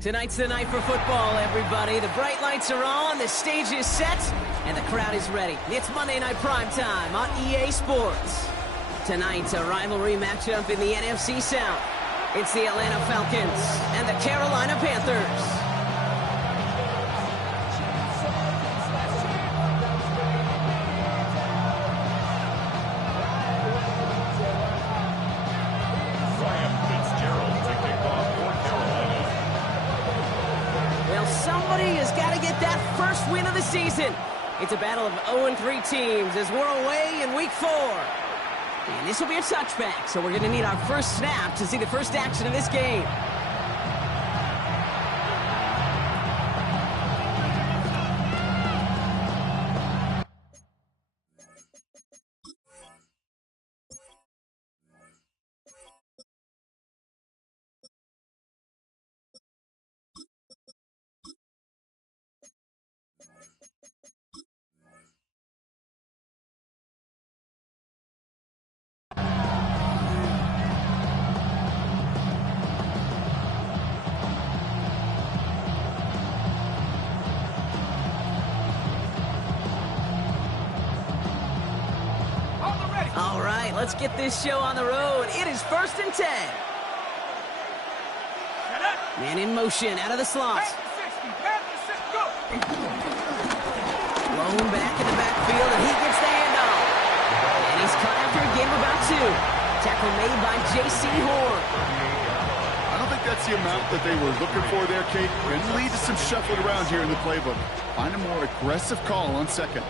Tonight's the night for football, everybody. The bright lights are on, the stage is set, and the crowd is ready. It's Monday Night Primetime on EA Sports. Tonight's a rivalry matchup in the NFC South. It's the Atlanta Falcons and the Carolina Panthers. Somebody has got to get that first win of the season. It's a battle of 0-3 teams as we're away in week 4. And this will be a touchback, so we're going to need our first snap to see the first action of this game. All right, let's get this show on the road. It is 1st and 10. Man in motion, out of the slot. Blown back in the backfield, and he gets the handoff. And he's caught after a game of about 2. Tackle made by J.C. Horn. I don't think that's the amount that they were looking for there, Kate. Going to lead to some shuffling around here in the playbook. Find a more aggressive call on second.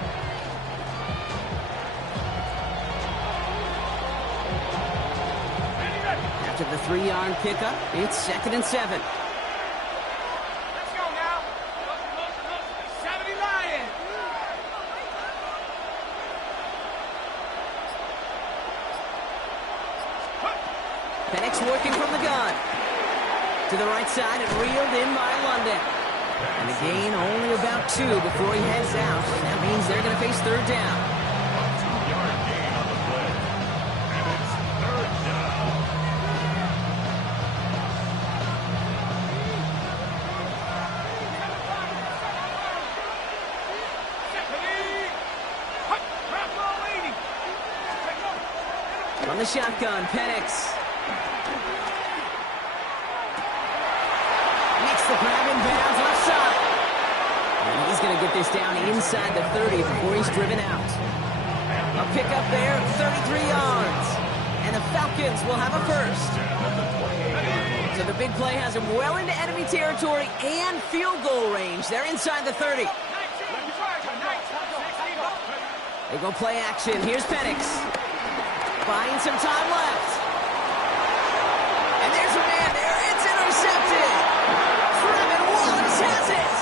To the 3-yard pickup, it's 2nd and 7. Let's go now. Look, 70 Lions. Penix working from the gun. To the right side and reeled in by London. And a gain only about 2 before he heads out. That means they're going to face 3rd down. From the shotgun, Penix. Makes the grab in bounds left side. And he's going to get this down inside the 30 before he's driven out. A pickup there, 33 yards. And the Falcons will have a first. So the big play has him well into enemy territory and field goal range. They're inside the 30. They go play action. Here's Penix. Buying some time left. And there's a man there. It's intercepted. Trevin Wallace has it.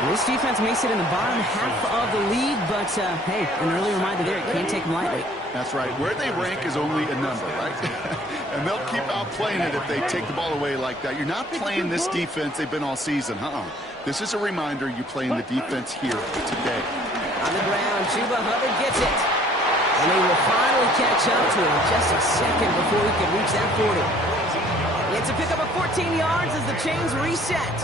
And this defense may sit in the bottom half of the league, but, hey, an early reminder there, you can't take them lightly. That's right. Where they rank is only a number, right? And they'll keep outplaying it if they take the ball away like that. You're not playing this defense they've been all season. This is a reminder you're playing the defense here today. On the ground, Chuba Hubbard gets it. And they will finally catch up to him just a second before he can reach that 40. It's a pickup of 14 yards as the chains reset.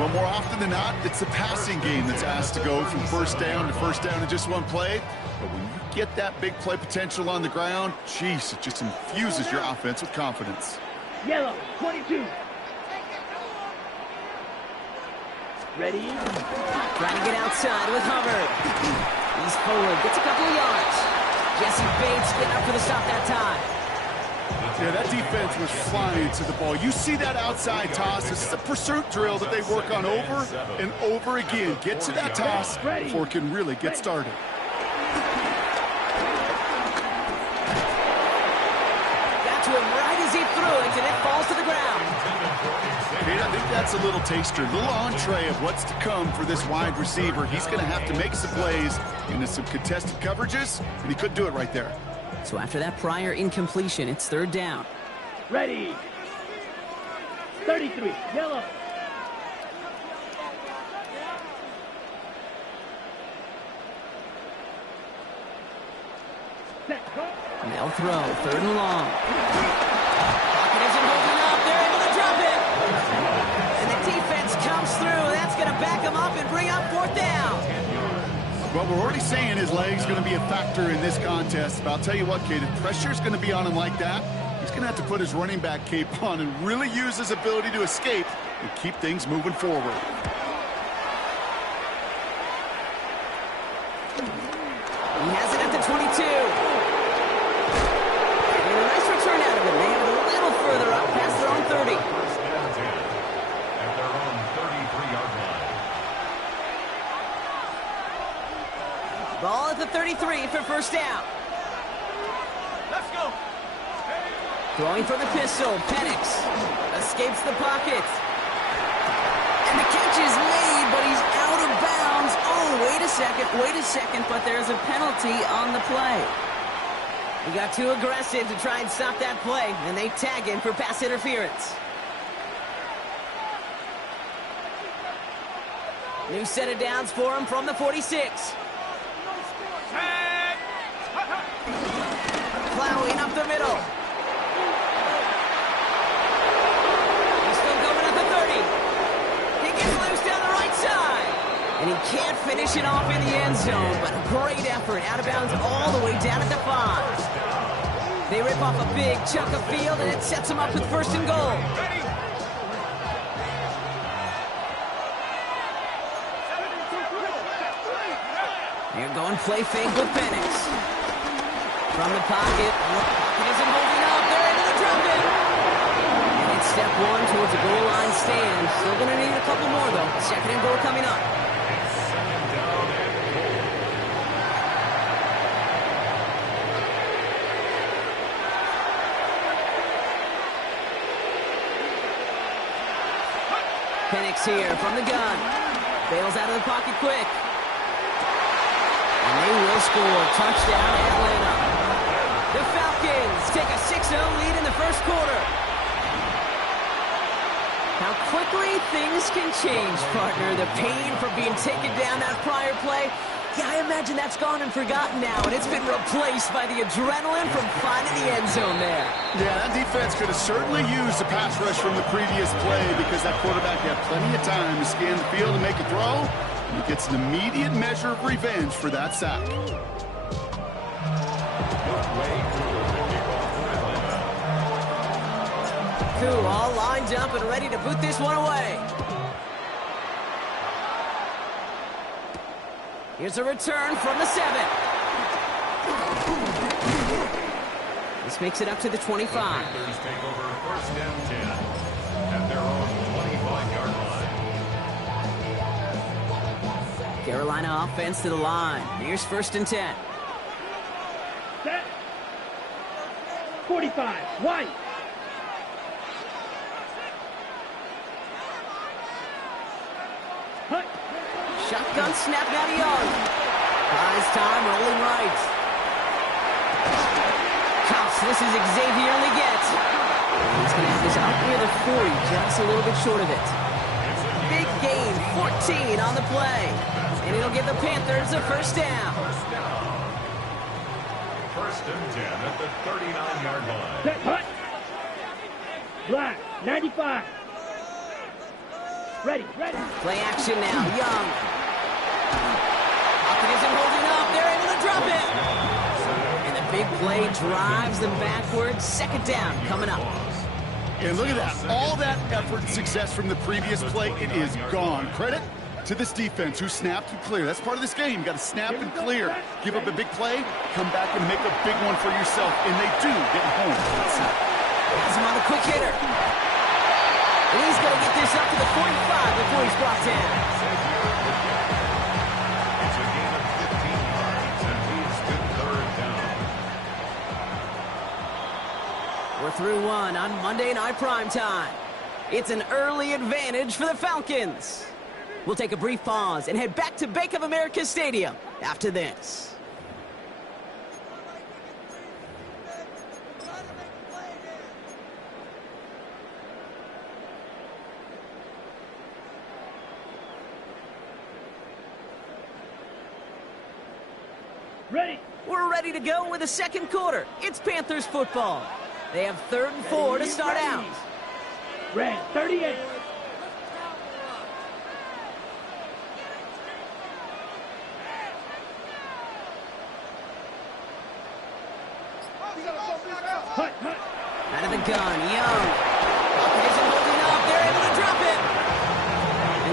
Well, more often than not, it's the passing game that's asked to go from first down in just one play. But when you get that big play potential on the ground, geez, it just infuses your offense with confidence. Yellow, 22. Ready? Trying to get outside with Hubbard. He's forward, gets a couple of yards. Jesse Bates getting up for the stop that time. Yeah, that defense was flying to the ball. You see that outside toss. This is a pursuit drill that they work on over and over again. Get to that toss before it can really get started. Got to him right as he threw it, and it falls to the ground. Kate, I think that's a little taster, a little entree of what's to come for this wide receiver. He's going to have to make some plays into some contested coverages, and he couldn't do it right there. So after that prior incompletion, it's 3rd down. Ready. 33, yellow. They'll throw, 3rd and long. Pocket isn't holding up. They're able to drop it. And the Well, we're already saying his leg's going to be a factor in this contest. But I'll tell you what, kid, if pressure's going to be on him like that, he's going to have to put his running back cape on and really use his ability to escape and keep things moving forward. He has it at the 22. And a nice return out of him. They have it a little further up past their own 30. First down 10 at their own 33-yard line. Ball at the 33 for first down. Let's go. Throwing from the pistol. Penix escapes the pocket. And the catch is made, but he's out of bounds. Oh, wait a second, but there's a penalty on the play. He got too aggressive to try and stop that play, and they tag him for pass interference. New set of downs for him from the 46. Plowing up the middle. He's still going at the 30. He gets loose down the right side. And he can't finish it off in the end zone, but a great effort. Out of bounds all the way down at the 5. They rip off a big chunk of field, and it sets them up with first and goal. They're going play fake with Penix. From the pocket. Pocket isn't holding up. They're able to drop it. And it's step one towards a goal line stand. Still going to need a couple more, though. Second and goal coming up. Penix here from the gun. Bails out of the pocket quick. And they will score. Touchdown, Atlanta. The Falcons take a 6-0 lead in the first quarter. How quickly things can change, partner. The pain from being taken down that prior play, yeah, I imagine that's gone and forgotten now, and it's been replaced by the adrenaline from finding the end zone there. Yeah, that defense could have certainly used the pass rush from the previous play because that quarterback had plenty of time to scan the field and make a throw. He gets an immediate measure of revenge for that sack. Cool, all lined up and ready to put this one away. Here's a return from the 7. This makes it up to the 25. The Panthers take over first down 10 at their own 25-yard line. Carolina offense to the line. Here's first and 10. Set. 45. White. Hut. Shotgun snap, now to Young. Buys time, rolling right. Cops, this is Xavier Leggett. He's going to have this out near the 40, just a little bit short of it. Big gain, 14 on the play. And it'll give the Panthers a first down. First and 10 at the 39-yard line. Set. Hut. Black. 95. Ready. Play action now, Young. Pocket isn't holding up. They're able to drop it. And the big play drives them backwards. Second down coming up. And look at that. All that effort and success from the previous play, it is gone. Credit to this defense who snapped and cleared. That's part of this game. You got to snap and clear. Give up a big play, come back and make a big one for yourself. And they do get home. Has him on the quick hitter. And he's going to get this up to the 45 before he's brought down. It's a gain of 15 yards, and he's good third down. We're through one on Monday Night Primetime. It's an early advantage for the Falcons. We'll take a brief pause and head back to Bank of America Stadium after this. Ready. We're ready to go with the second quarter. It's Panthers football. They have 3rd and 4 to start out. Red. 38.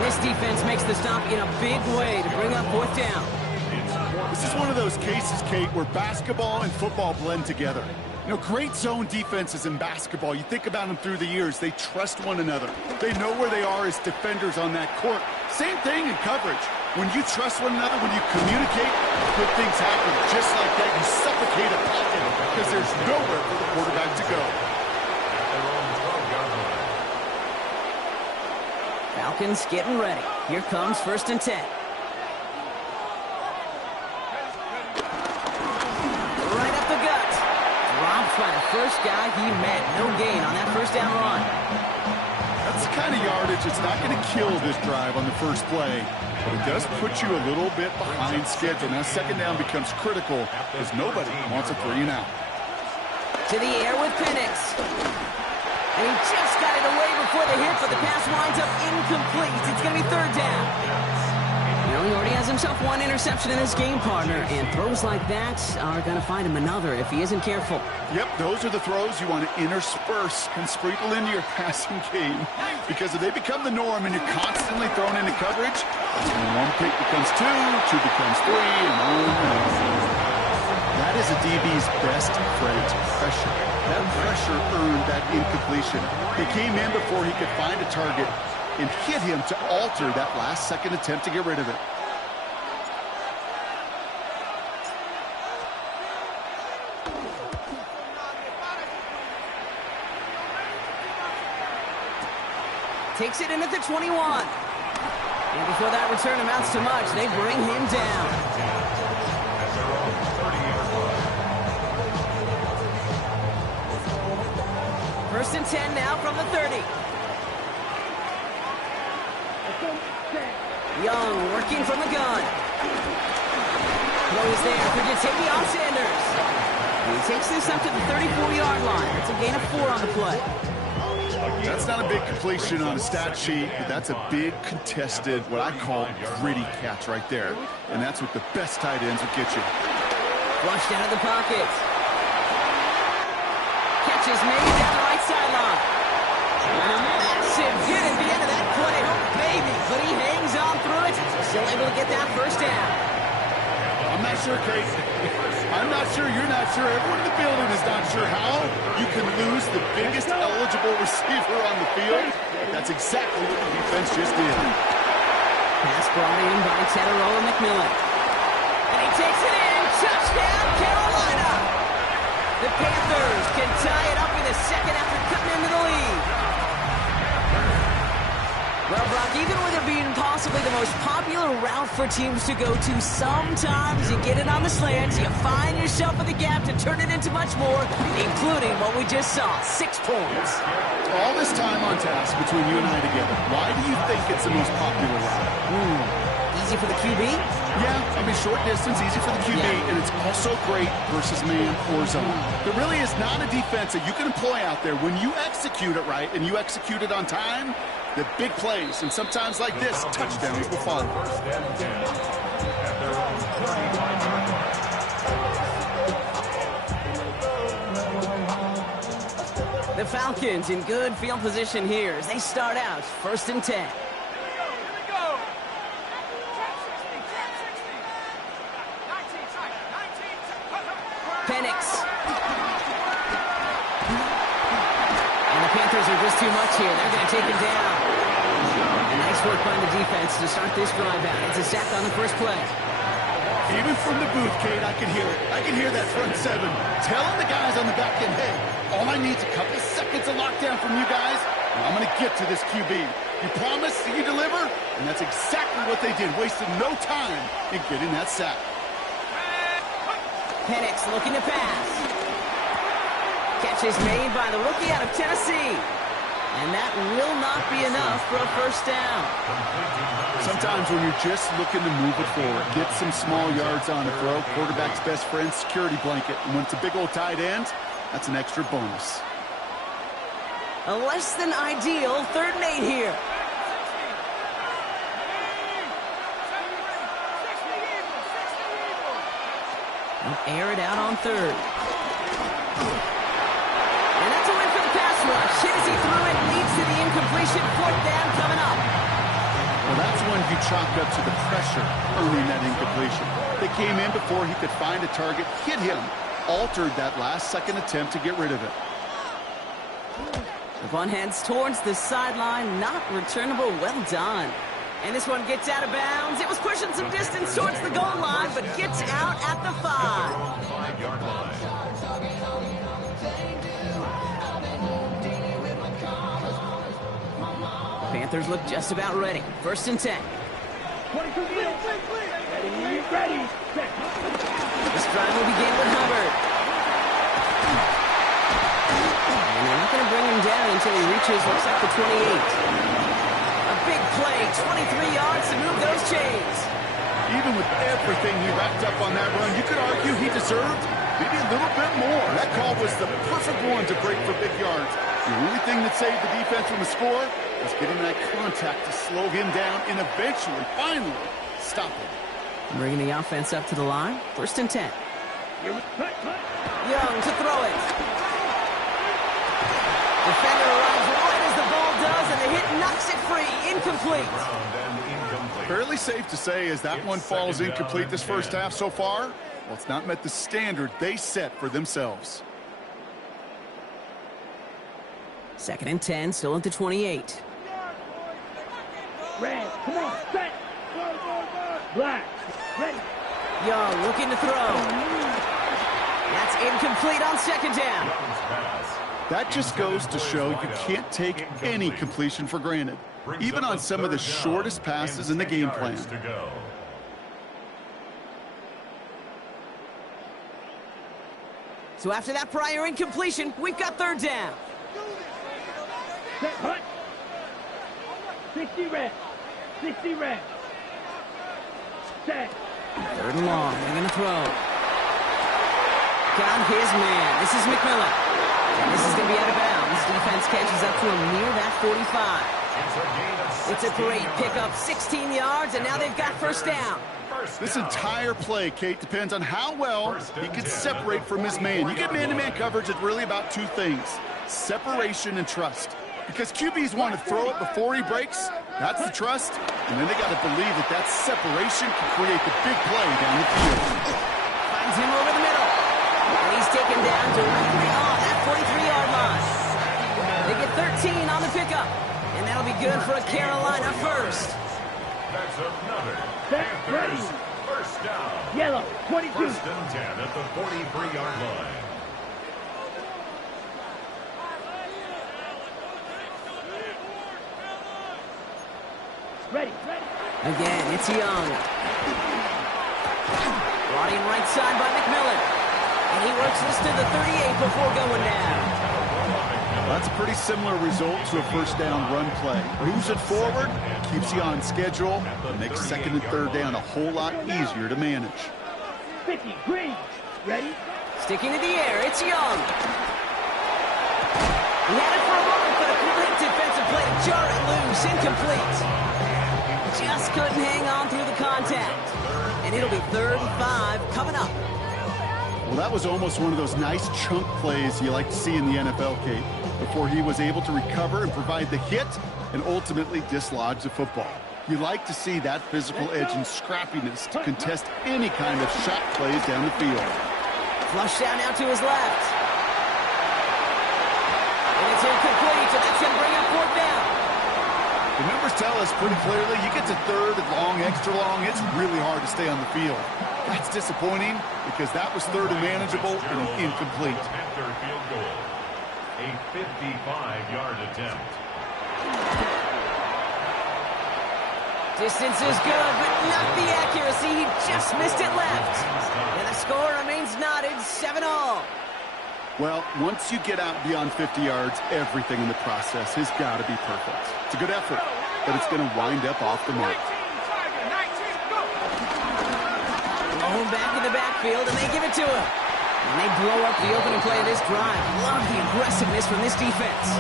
This defense makes the stop in a big way to bring up 4th down. This is one of those cases, Kate, where basketball and football blend together. You know, great zone defenses in basketball, you think about them through the years, they trust one another. They know where they are as defenders on that court. Same thing in coverage. When you trust one another, when you communicate, good things happen. Just like that, you suffocate a pocket because there's nowhere for the quarterback to go. Falcons getting ready. Here comes 1st and 10. Right up the gut. Dropped by the first guy he met. No gain on that 1st down run. That's the kind of yardage that's not going to kill this drive on the first play, but it does put you a little bit behind schedule. Now 2nd down becomes critical because nobody wants a 3-and-out. To the air with Penix. And he just got it away before the hit, but the pass winds up incomplete. It's going to be 3rd down. You know, he already has himself 1 interception in this game, partner, and throws like that are going to find him another if he isn't careful. Yep, those are the throws you want to intersperse and sprinkle into your passing game, because if they become the norm and you're constantly thrown into coverage, that's when 1 pick becomes 2, 2 becomes 3, and on. That is a DB's best trait, pressure. That pressure earned that incompletion. He came in before he could find a target and hit him to alter that last-second attempt to get rid of it. Takes it in at the 21. And before that return amounts to much, they bring him down. 1st and 10 now from the 30. Young working from the gun. Throws there for Jatavion Sanders. And he takes this up to the 34-yard line. That's a gain of 4 on the play. That's not a big completion on a stat sheet, but that's a big contested, what I call gritty catch right there. And that's what the best tight ends will get you. Flushed out of the pocket. Catch is made down the right sideline. And a massive hit at the end of that play. Oh, baby. But he hangs on through it. Still able to get that 1st down. I'm not sure, Kate. I'm not sure. You're not sure. Everyone in the building is not sure how you can lose the biggest eligible receiver on the field. That's exactly what the defense just did. Pass brought in by Tedorola McMillan. And he takes it in. Touchdown, Carolina. The Panthers can tie it up in the 2nd after cutting into the lead. Well, Brock, even with it being possibly the most popular route for teams to go to, sometimes you get it on the slants, you find yourself in the gap to turn it into much more, including what we just saw, 6 points. All this time on task between you and I together, why do you think it's the most popular route? Easy for the QB? Yeah, I mean, short distance, easy for the QB, and it's also great versus man or zone. There really is not a defense that you can employ out there when you execute it right and you execute it on time. The big plays, and sometimes like this, touchdowns will follow. The Falcons in good field position here as they start out 1st and 10. Penix. And the Panthers are just too much here. They're going to take him down. Nice work by the defense to start this drive out. It's a sack on the 1st play. Even from the booth, Kate, I can hear it. I can hear that front 7 telling the guys on the back end, hey, all I need is a couple seconds of lockdown from you guys, and I'm going to get to this QB. You promise, you deliver, and that's exactly what they did. Wasted no time in getting that sack. Penix looking to pass. Catch is made by the rookie out of Tennessee. And that will not be enough for a 1st down. Sometimes when you're just looking to move it forward, get some small yards on a throw, quarterback's best friend, security blanket. And when it's a big old tight end, that's an extra bonus. A less than ideal 3rd and 8 here. Air it out on 3rd. And that's a win for the pass rush. Hit as he threw it, leads to the incompletion. 4th down coming up. Well, chalk up to the pressure earning that incompletion. They came in before he could find a target, hit him, altered that last-second attempt to get rid of it. The ball heads towards the sideline, not returnable. Well done. And this one gets out of bounds. It was pushing some distance towards the goal line, but gets out at the 5. 5-yard line. Panthers look just about ready. 1st and 10. 22 clear. Ready. Set. This drive will begin with Hubbard. And they're not going to bring him down until he reaches, looks like the 28. A big play, 23 yards to move those chains. Even with everything he racked up on that run, you could argue he deserved maybe a little bit more. That call was the perfect one to break for big yards. The only thing that saved the defense from a score was getting that contact to slow him down and eventually, finally, stop him. Bringing the offense up to the line. 1st and 10. Cut. Young to throw it. Defender arrives right as the ball does, and the hit knocks it free. Incomplete. Fairly safe to say as that one falls incomplete this first half so far, well, it's not met the standard they set for themselves. 2nd and 10, still at the 28. Red, come on, set. Black, ready. Young looking to throw. That's incomplete on 2nd down. That just goes to show you can't take any completion for granted, even on some of the shortest passes in the game plan. So after that prior incompletion, we've got 3rd down. Set, hut. 60 red. 60 red. Set. 3rd and long. They're going to throw. Got his man. This is McMillan. And this is going to be out of bounds. Defense catches up to him near that 45. It's a great pickup. 16 yards, and now they've got 1st down. This entire play, Kate, depends on how well he can separate from his man. You get man-to-man coverage, it's really about 2 things: separation and trust. Because QBs want to throw it before he breaks, that's the trust, and then they got to believe that that separation can create the big play down the field. Finds him over the middle, and he's taken down directly on that 43-yard line. They get 13 on the pickup, and that'll be good for a Carolina 1st. That's another. Set, ready. 1st down. Yellow, 22. 1st and 10 at the 43-yard line. Ready. Again, it's Young. Brought in right side by McMillan. And he works this to the 38 before going down. That's a pretty similar result to a 1st down run play. Moves it forward, keeps you on schedule, and makes 2nd and 3rd down a whole lot easier to manage. 50, green. Ready. Sticking to the air, it's Young. He had it for a moment, but a great defensive play to jar it loose. Incomplete. Just couldn't hang on through the contact. And it'll be 3rd and 5 coming up. Well, that was almost one of those nice chunk plays you like to see in the NFL, Kate, before he was able to recover and provide the hit and ultimately dislodge the football. You like to see that physical edge and scrappiness to contest any kind of shot plays down the field. Flushed out now to his left. And it's incomplete, so that's going to bring up 4th down. The numbers tell us pretty clearly, you get to 3rd and long, extra long, it's really hard to stay on the field. That's disappointing because that was 3rd and manageable and incomplete. Panther field goal. A 55-yard attempt. Distance is good, but not the accuracy. He just missed it left. And the score remains knotted, 7-all. Well, once you get out beyond 50 yards, everything in the process has got to be perfect. It's a good effort, but it's going to wind up off the mark. Thrown back in the backfield, and they give it to him. And they blow up the opening play of this drive. Love the aggressiveness from this defense.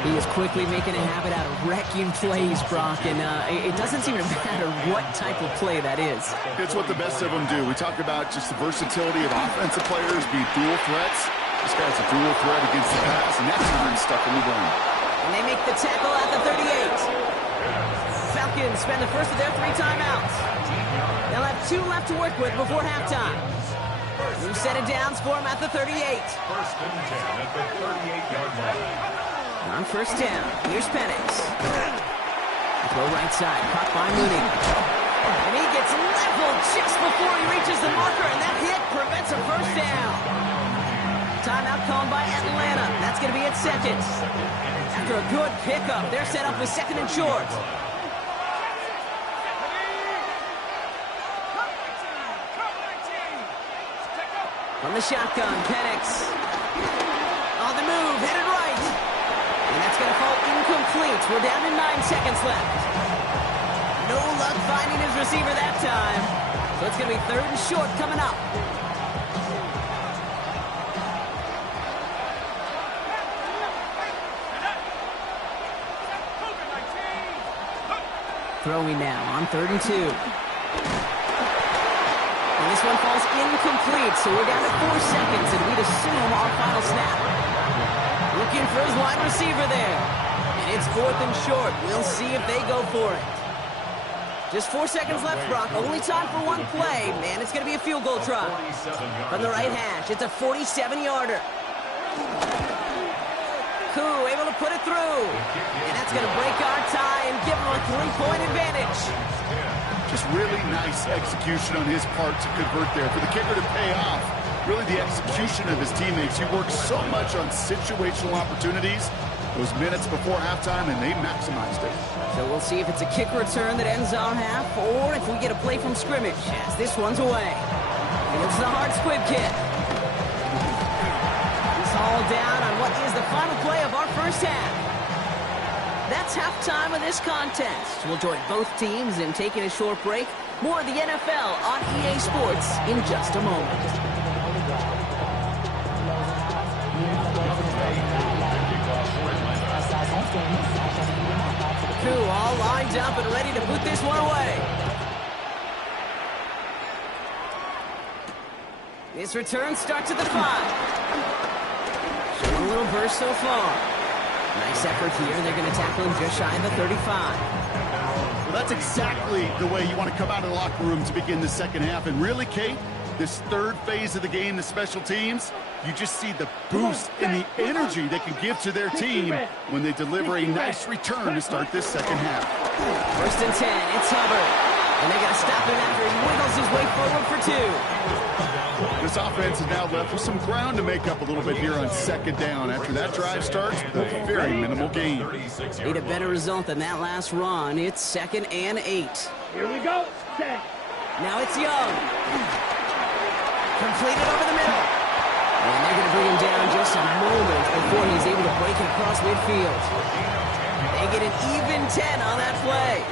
He is quickly making a habit out of wrecking plays, Brock, and it doesn't seem to matter what type of play that is. It's what the best of them do. We talk about just the versatility of offensive players being dual threats. This guy's a dual threat against the pass, and that time stuck in the run. And they make the tackle at the 38. Falcons spend the first of their 3 timeouts. They'll have 2 left to work with before halftime. New set of downs for them at the 38. First and 10 at the 38-yard line. On first down, here's Penix. Throw right side, caught by Mooney. And he gets leveled just before he reaches the marker, and that hit prevents a first down. Timeout called by Atlanta. That's going to be at second. After a good pickup, they're set up with second and short. From the shotgun, Penix. On the move, headed right. And that's going to fall incomplete. We're down to 9 seconds left. No luck finding his receiver that time. So it's going to be third and short coming up. Throwing now on 3rd and 2. And this one falls incomplete, so we're down to 4 seconds, and we'd assume our final snap. Looking for his wide receiver there. And it's 4th and short. We'll see if they go for it. Just 4 seconds left, Brock. Only time for one play. Man, it's going to be a field goal try. From the right hash, it's a 47-yarder. Koo able to put it through. And that's going to break our tie and give them a 3-point advantage. Just really nice execution on his part to convert there. For the kicker to pay off, really the execution of his teammates. He works so much on situational opportunities those minutes before halftime, and they maximized it. So we'll see if it's a kick return that ends our half, or if we get a play from scrimmage, as this one's away. It's the hard squib kick. It's all down on what is the final play of our first half. That's halftime of this contest. We'll join both teams in taking a short break. More of the NFL on EA Sports in just a moment. Koo all lined up and ready to put this one away. This return starts at the 5. Showing a little burst so far. Nice effort here. They're going to tackle him just shy of the 35. Well, that's exactly the way you want to come out of the locker room to begin the second half. And really, Kate, this third phase of the game, the special teams, you just see the boost and the energy they can give to their team when they deliver a nice return to start this second half. First and 10, it's Hubbard. And they got to stop him after he wiggles his way forward for 2. This offense is now left with some ground to make up a little bit here on second down. After that drive starts, with a very minimal gain. Need a better result than that last run. It's 2nd and 8. Here we go. Set. Now it's Young. Completed over the middle. And they're going to bring him down just a moment before he's able to break it across midfield. They get an even 10 on that play.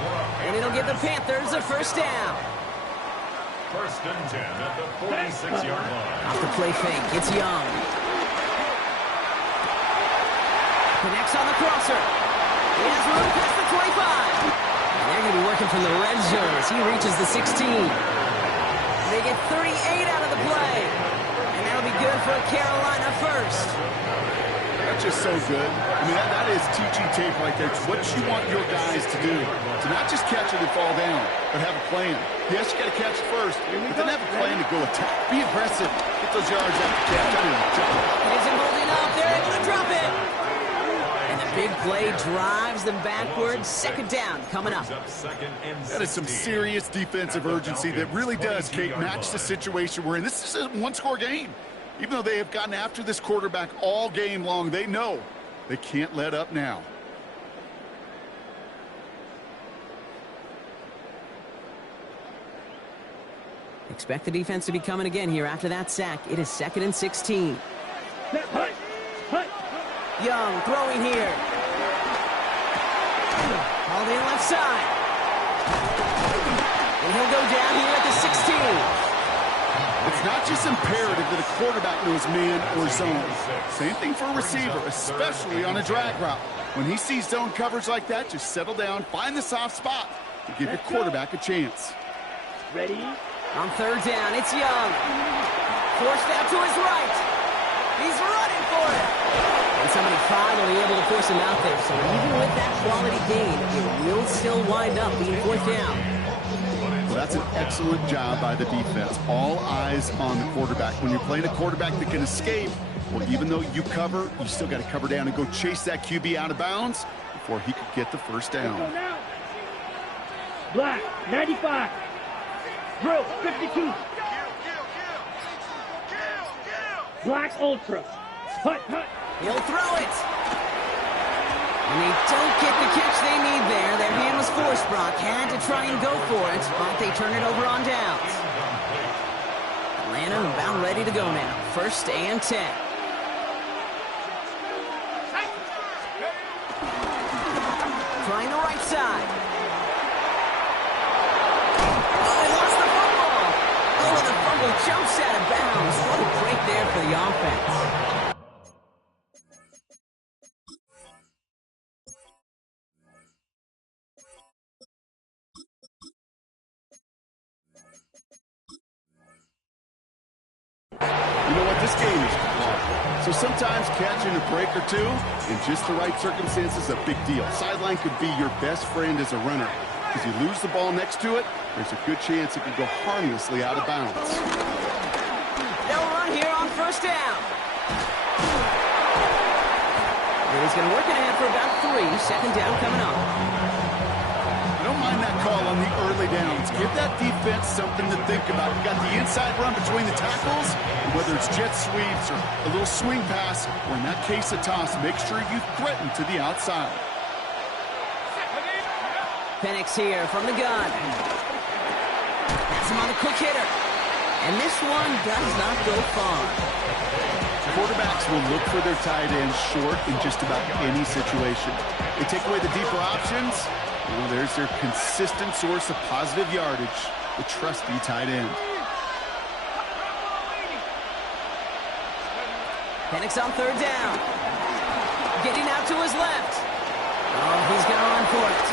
And it'll give the Panthers a first down. First and 10 at the 46-yard line. Off the play fake, it's Young. Connects on the crosser. He has room past the 25. And they're going to be working from the red zone as he reaches the 16. They get 38 out of the play. And that'll be good for a Carolina first. That's just so good. I mean, that is teaching tape right there. It's what you want your guys to do. To not just catch it and fall down, but have a plan. Yes, you got to catch it first, but then have a plan to go attack. Be aggressive. Get those yards after catch. Isn't holding up. They're able to drop it. And the big play drives them backwards. Second down coming up. That is some serious defensive urgency that really does, Kate, match the situation we're in. This is a one-score game. Even though they have gotten after this quarterback all game long, they know they can't let up now. Expect the defense to be coming again here after that sack. It is 2nd and 16. Young throwing here. Called in left side. And he'll go down here at the 16. It's not just imperative that a quarterback knows man or zone. Same thing for a receiver, especially on a drag route. When he sees zone coverage like that, just settle down, find the soft spot, and give your quarterback a chance. Ready? On third down, it's Young. Forced out to his right. He's running for it. And somebody finally able to force him out there. So even with that quality gain, it will still wind up being fourth down. Well, that's an excellent job by the defense. All eyes on the quarterback. When you're playing a quarterback that can escape, well, even though you cover, you still got to cover down and go chase that QB out of bounds before he could get the first down. Black, 95. Drill, 52. Black Ultra. Hut, hut. He'll throw it. And they don't get the catch they need there. Their hand was forced. Brock had to try and go for it, but they turn it over on downs. Atlanta about ready to go now. 1st and 10. Trying the right side. Oh, he lost the football. Oh, the fumble jumps out of bounds. What a break there for the offense. You know what? This game is hard. So sometimes catching a break or two in just the right circumstances is a big deal. Sideline could be your best friend as a runner. Because you lose the ball next to it, there's a good chance it could go harmlessly out of bounds. They'll run here on 1st down. And he's going to work it ahead for about 3. 2nd down coming up. I don't mind that call on the early downs. Give that defense something to think about. You got the inside run between the tackles, and whether it's jet sweeps or a little swing pass, or in that case a toss, make sure you threaten to the outside. Penix here from the gun. That's him on a quick hitter. And this one does not go far. Quarterbacks will look for their tight ends short in just about any situation. They take away the deeper options. Well, there's their consistent source of positive yardage, the trusty tight end. Penix on 3rd down. Getting out to his left. Oh, he's going to run for it.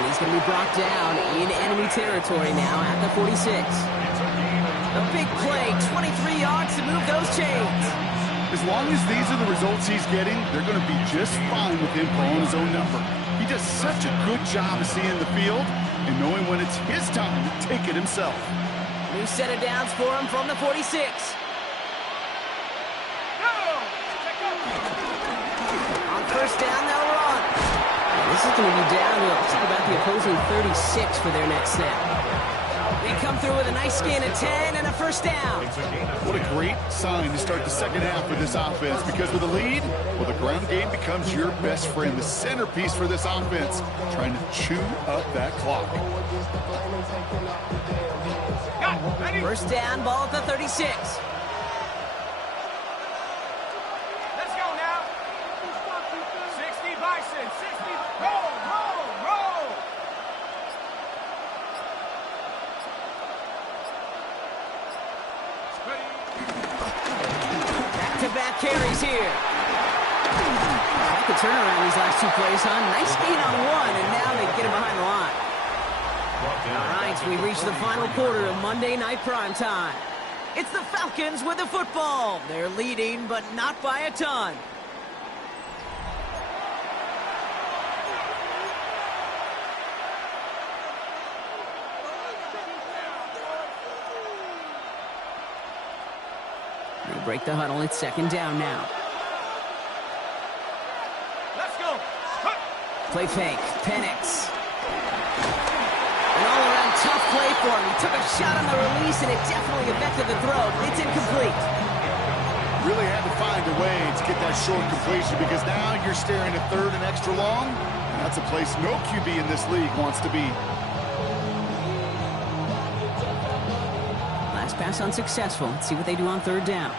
And he's going to be brought down in enemy territory now at the 46. A big play, 23 yards to move those chains. As long as these are the results he's getting, they're going to be just fine with him throwing his own number. He does such a good job of seeing the field and knowing when it's his time to take it himself. New set of downs for him from the 46. On 1st down, they'll run. This is going to be down to about the opposing 36 for their next snap. They come through with a nice gain of 10 and a 1st down. What a great sign to start the 2nd half for this offense, because with a lead, well, the ground game becomes your best friend, the centerpiece for this offense, trying to chew up that clock. 1st down, ball at the 36. Let's go now. 60 Bison, 60. Roll, roll, roll. Back-to-back carries here. Like a turnaround these last 2 plays, huh? Nice gain on 1, and now they get him behind the line. All right, we reach the final quarter of Monday Night Primetime. It's the Falcons with the football. They're leading, but not by a ton. They break the huddle. It's 2nd down now. Let's go. Play fake. Penix. An all-around tough play for him. He took a shot on the release, and it definitely affected the throw. It's incomplete. Really had to find a way to get that short completion, because now you're staring at 3rd and extra long, and that's a place no QB in this league wants to be. Last pass unsuccessful. Let's see what they do on 3rd down.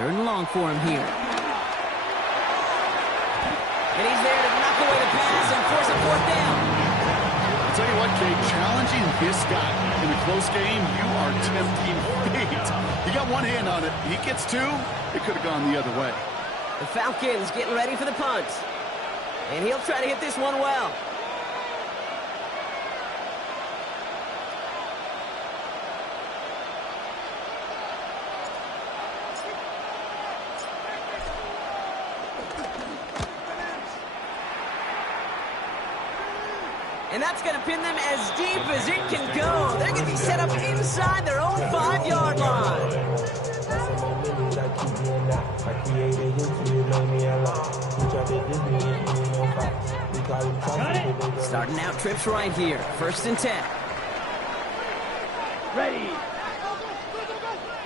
3rd and long for him here. And he's there to knock away the pass and force a 4th down. I'll tell you what, Kate, challenging this guy in a close game, you are tempting fate. You got one hand on it. He gets 2. It could have gone the other way. The Falcons getting ready for the punt. And he'll try to hit this one well. And that's going to pin them as deep as it can go. They're going to be set up inside their own 5-yard line. Starting out trips right here. 1st and 10. Ready.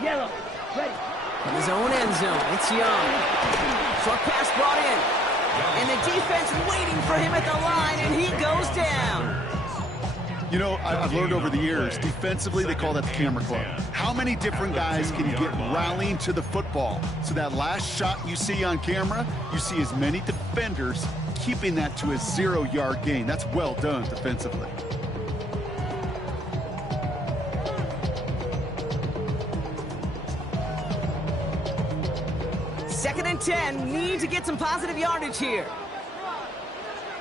Yellow. Ready. In his own end zone, it's Young. Short pass brought in. And the defense waiting for him at the line, and he goes down. You know, I've learned over the years, defensively, they call that the camera club. How many different guys can you get rallying to the football? So that last shot you see on camera, you see as many defenders keeping that to a 0-yard gain. That's well done defensively. Second and 10, need to get some positive yardage here.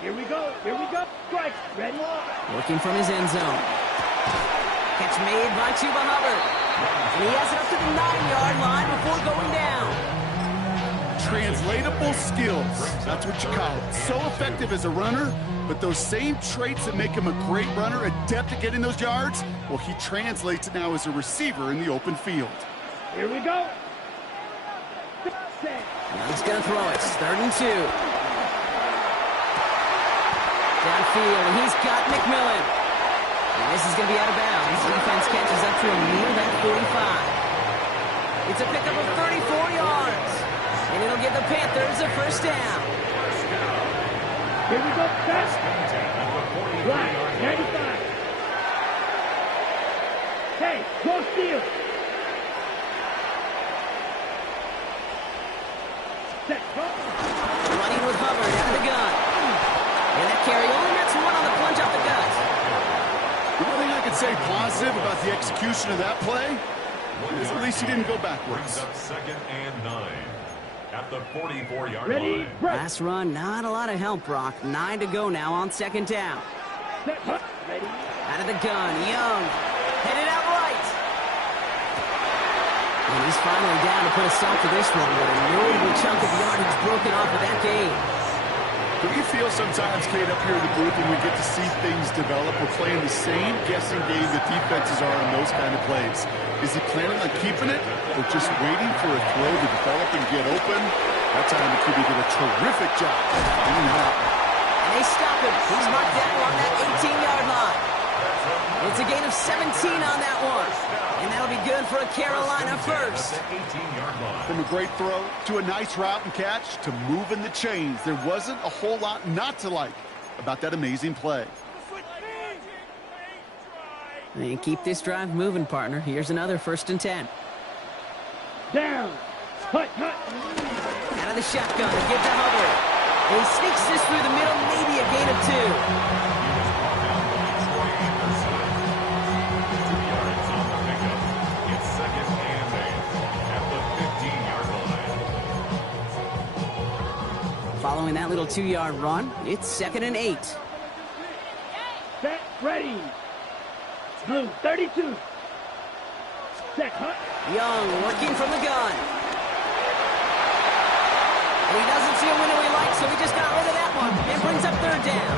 Here we go. Here we go. Strike. Ready. Working from his end zone. Catch made by Chuba Hubbard. And he has it up to the 9-yard line before going down. Translatable skills. That's what you call it. So effective as a runner, but those same traits that make him a great runner, adept at getting those yards, well, he translates it now as a receiver in the open field. Here we go. Now he's going to throw it. 3rd and 2. Downfield, and he's got McMillan. And this is going to be out of bounds. Defense catches up to him near that 45. It's a pickup of 34 yards. And it'll give the Panthers a 1st down. Here we go. Fast. Right. 95. Hey, go steal. Running with Hubbard out of the gun. And that carry only gets one on the plunge off the gut. The one thing I could say positive about the execution of that play is at least he didn't go backwards. 2nd and 9 at the 44-yard Ready. line. Break. Last run, not a lot of help, Brock. 9 to go now on 2nd down. Ready. Out of the gun, Young. Headed out right. And he's finally down to put a stop to this one, but a notable chunk of yardage broken off of that game. Do you feel sometimes, Kate, up here in the booth when we get to see things develop, we're playing the same guessing game that defenses are in those kind of plays? Is he planning on keeping it or just waiting for a throw to develop and get open? That time the QB did a terrific job of finding out. And they stop him. He's marked down on that 18-yard line. It's a gain of 17 on that one. And that'll be good for a Carolina 1st. From a great throw to a nice route and catch to moving the chains, there wasn't a whole lot not to like about that amazing play. And keep this drive moving, partner. Here's another 1st and 10. Down. Hut. Out of the shotgun to give to Hubbard. And he sneaks this through the middle, maybe a gain of 2. Following that little 2-yard run, it's 2nd and 8. Set. Ready. Blue. 32. Set. Hut. Young working from the gun. And he doesn't see a window he likes, so he just got rid of that one and brings up 3rd down.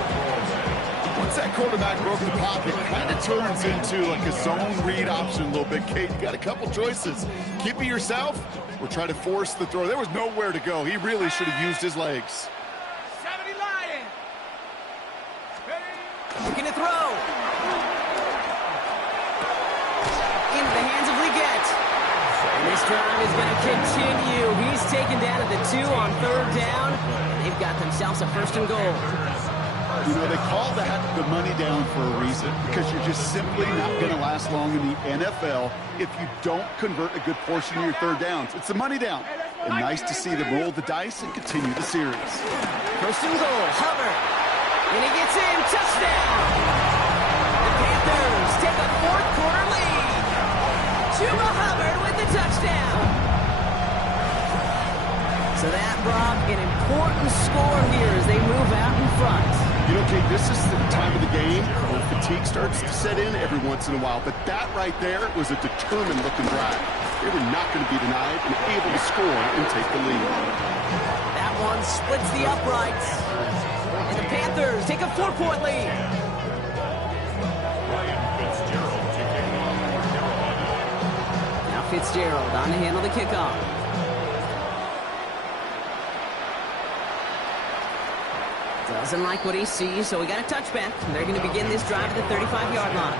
Once that quarterback broke the pocket, it kind of turns into like a zone read option a little bit. Kate, you got a couple choices. Keep it yourself or try to force the throw. There was nowhere to go. He really should have used his legs. 70 Lions. Looking to throw. Into the hands of Leggett. And this drive is going to continue. He's taken down at the 2 on 3rd down. And they've got themselves a 1st and goal. You know, they call that the money down for a reason, because you're just simply not going to last long in the NFL if you don't convert a good portion of your 3rd downs. It's the money down. And nice to see them roll the dice and continue the series. 1st and goal, Hubbard. And he gets in, touchdown. The Panthers take a 4th quarter lead. Chuba Hubbard with the touchdown. So that, Brock, an important score here as they move out in front. You know, Kate, this is the time of the game where fatigue starts to set in every once in a while. But that right there was a determined-looking drive. They were not going to be denied and able to score and take the lead. That one splits the uprights. And the Panthers take a 4-point lead. Fitzgerald on to handle the kickoff. Doesn't like what he sees, so we got a touchback. They're going to begin this drive at the 35-yard line.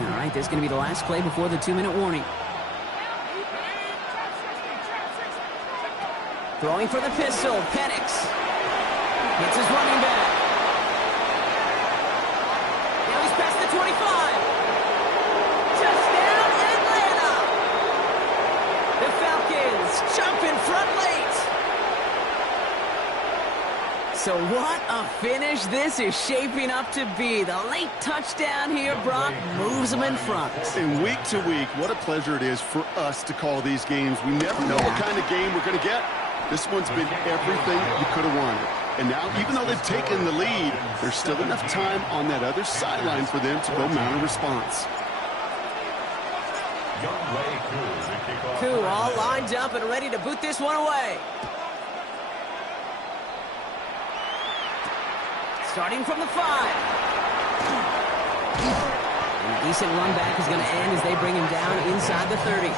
All right, this is going to be the last play before the 2-minute warning. Throwing for the pistol, Penix. Hits his running back. Now he's past the 25. Touchdown, Atlanta! The Falcons jump in front late. So what a finish this is shaping up to be. The late touchdown here, Brock, moves them in front. And week to week, what a pleasure it is for us to call these games. We never know what kind of game we're going to get. This one's been everything you could have wanted. And now, even though they've taken the lead, there's still enough time on that other sideline for them to go mount a response. Koo all lined up and ready to boot this one away. Starting from the 5. And a decent run back is going to end as they bring him down inside the 30.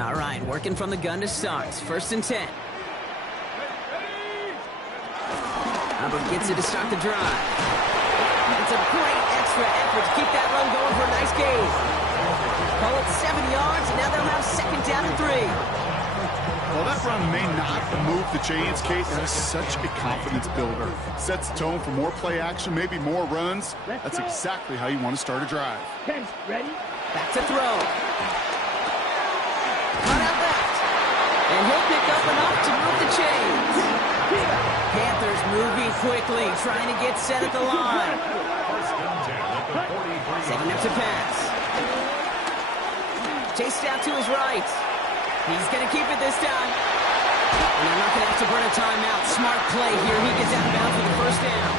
All right, working from the gun to start. 1st and 10. Hubbard gets it to start the drive. It's a great extra effort to keep that run going for a nice gain. Call it 7 yards, and now they'll have 2nd down and 3. Well, that run may not move the chains, Kate. That is such a confidence builder. Sets the tone for more play action, maybe more runs. That's exactly how you want to start a drive. Okay, ready? Back to throw. Cut out left. And he'll pick up enough to move the chains. Panthers moving quickly, trying to get set at the line. Setting up to pass. Chased out to his right. He's going to keep it this time. And they're not going to have to burn a timeout. Smart play here. He gets out of bounds for the 1st down.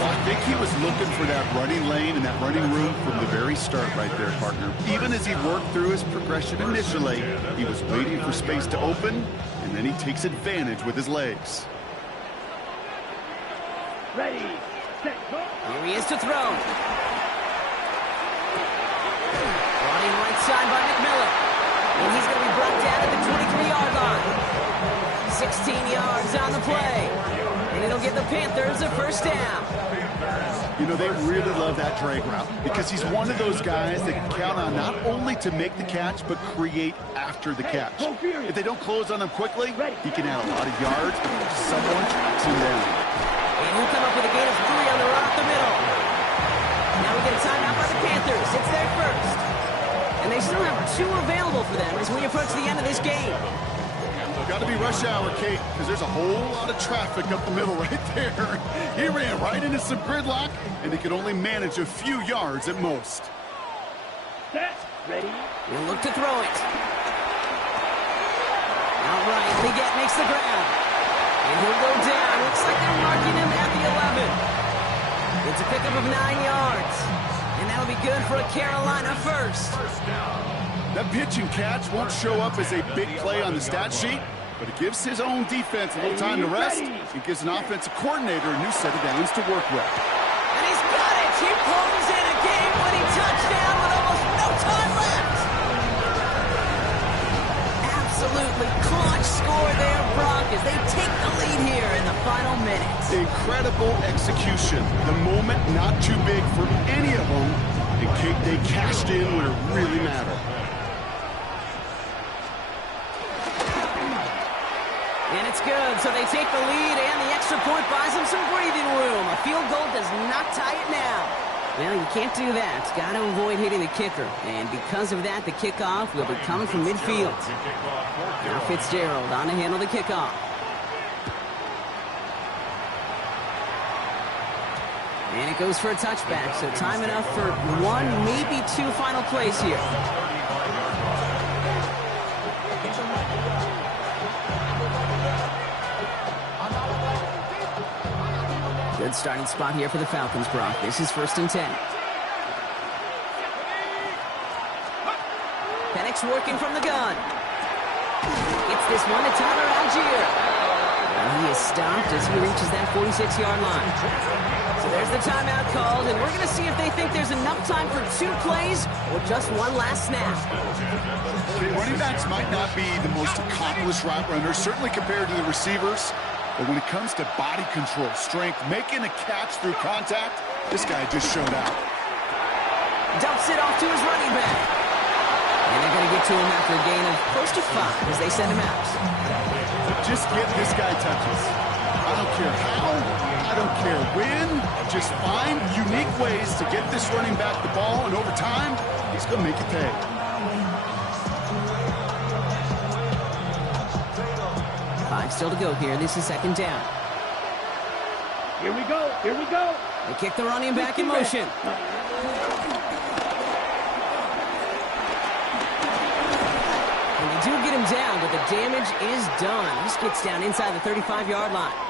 Well, I think he was looking for that running lane and that running room from the very start right there, partner. Even as he worked through his progression initially, he was waiting for space to open, and then he takes advantage with his legs. Ready, set, go. Here he is to throw. Running right side by McMillan. And he's going to be brought down at the 23-yard line. 16 yards on the play. And it'll give the Panthers a 1st down. You know, they really love that drag route because he's one of those guys that can count on not only to make the catch, but create after the catch. If they don't close on him quickly, he can add a lot of yards before someone tracks him down. And he'll come up with a gain of 3 on the run up the middle. Now we get a timeout by the Panthers. It's their 1st. And they still have 2 available for them as we approach the end of this game. Got to be rush hour, Kate, because there's a whole lot of traffic up the middle right there. He ran right into some gridlock, and he could only manage a few yards at most. Set, ready. He'll look to throw it. Outright, Liggett makes the ground. And he'll go down. Looks like they're marking him at the 11. It's a pickup of 9 yards. And that'll be good for a Carolina 1st. That pitch and catch won't show up as a big play on the stat sheet, but it gives his own defense a little time to rest. It gives an offensive coordinator a new set of downs to work with. And he's got it! He pulls in a game-winning touchdown with almost no time left! Absolutely clutch score there, Brock, as they take the lead here in the final minutes. Incredible execution. The moment not too big for any of them, and Kate, they cashed in when it really mattered. And it's good, so they take the lead, and the extra point buys them some breathing room. A field goal does not tie it now. Well, you can't do that. Got to avoid hitting the kicker. And because of that, the kickoff will be coming from midfield. Now Fitzgerald on to handle the kickoff. And it goes for a touchback, so time enough for 1, maybe 2 final plays here. Good starting spot here for the Falcons, Brock. This is 1st and 10. Penix working from the gun. Gets this one to Tyler Algier. And he is stopped as he reaches that 46-yard line. So there's the timeout called, and we're going to see if they think there's enough time for 2 plays or just one last snap. Running backs might not be the most accomplished route runners, certainly compared to the receivers. But when it comes to body control, strength, making a catch through contact, this guy just showed out. Dumps it off to his running back. And they're going to get to him after a gain of close to 5 as they send him out. Just get this guy touches. I don't care how, I don't care when. Just find unique ways to get this running back the ball, and over time, he's going to make it pay. Five still to go here. This is 2nd down. Here we go. Here we go. They kick the running back in motion. And they do get him down, but the damage is done. This gets down inside the 35-yard line.